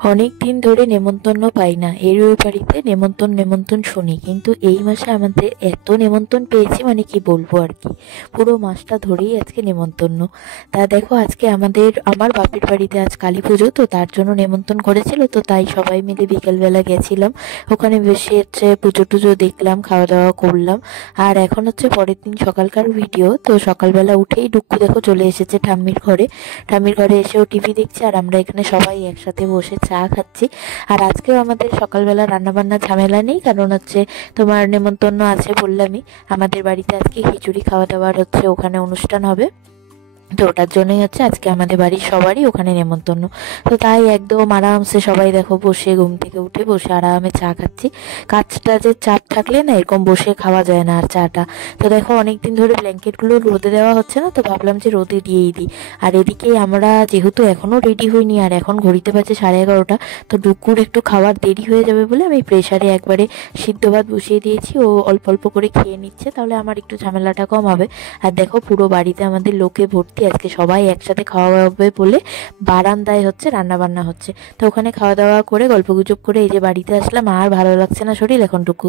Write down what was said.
অনেক দিন ধরে নেমন্তন্ন পাই না, এর ওই বাড়িতে নেমন্তন্ন শুনি, কিন্তু এই মাসে আমাদের এত নেমন্তন্ন পেয়েছি, মানে কি বলবো আর কি। পুরো মাসটা ধরেই আজকে নেমন্তন্ন। তা দেখো, আজকে আমার বাপের বাড়িতে আজ কালী পুজো, তো তার জন্য নেমন্তন্ন করেছিল, তো তাই সবাই মিলে বিকেলবেলা গেছিলাম। ওখানে বেশি পুজো টুজো দেখলাম, খাওয়া দাওয়া করলাম। আর এখন পরের দিন সকালকার ভিডিও। তো সকালবেলা উঠেই ডুক্কু দেখো চলে এসেছে ঠাম্মির ঘরে এসেও টিভি দেখছে, আর আমরা এখানে সবাই একসাথে বসে চা খাচ্ছি। আর আজকেও আমাদের সকালবেলা রান্নাবান্না ঝামেলা নেই, কারণ তোমার নেমন্তন্ন আছে বললামই। আমাদের বাড়িতে আজকে খিচুড়ি খাওয়া দাওয়ার ওখানে অনুষ্ঠান হবে, তো ওটার জন্যই আজকে আমাদের বাড়ির সবারই ওখানে নেমন্তন্ন। তো তাই একদম আরামসে সবাই দেখো বসে, ঘুম থেকে উঠে বসে আরামে চা খাচ্ছি। কাজটা যে চাপ থাকলে না, এরকম বসে খাওয়া যায় না আর চাটা। তো দেখো, অনেকদিন ধরে ব্ল্যাঙ্কেটগুলো রোদে দেওয়া হচ্ছে না, তো ভাবলাম যে রোদে দিয়েই দিই। আর এদিকে আমরা যেহেতু এখনও রেডি হইনি, আর এখন ঘড়িতে বাজে 11:30, তো ডুকুর একটু খাওয়ার দেরি হয়ে যাবে বলে আমি প্রেসারে একবারে সিদ্ধ ভাত বসিয়ে দিয়েছি। ও অল্প অল্প করে খেয়ে নিচ্ছে, তাহলে আমার একটু ঝামেলাটা কম হবে। আর দেখো, পুরো বাড়িতে আমাদের লোকে ভর্তি, আজকে সবাই একসাথে খাওয়া হবে বলে বারান্দায় রান্না বান্না হচ্ছে। তো ওখানে খাওয়া দাওয়া করে গল্পগুজব করে এই যে বাড়িতে আসলাম। আর ভালো লাগছে না শরীর এখন টুকু।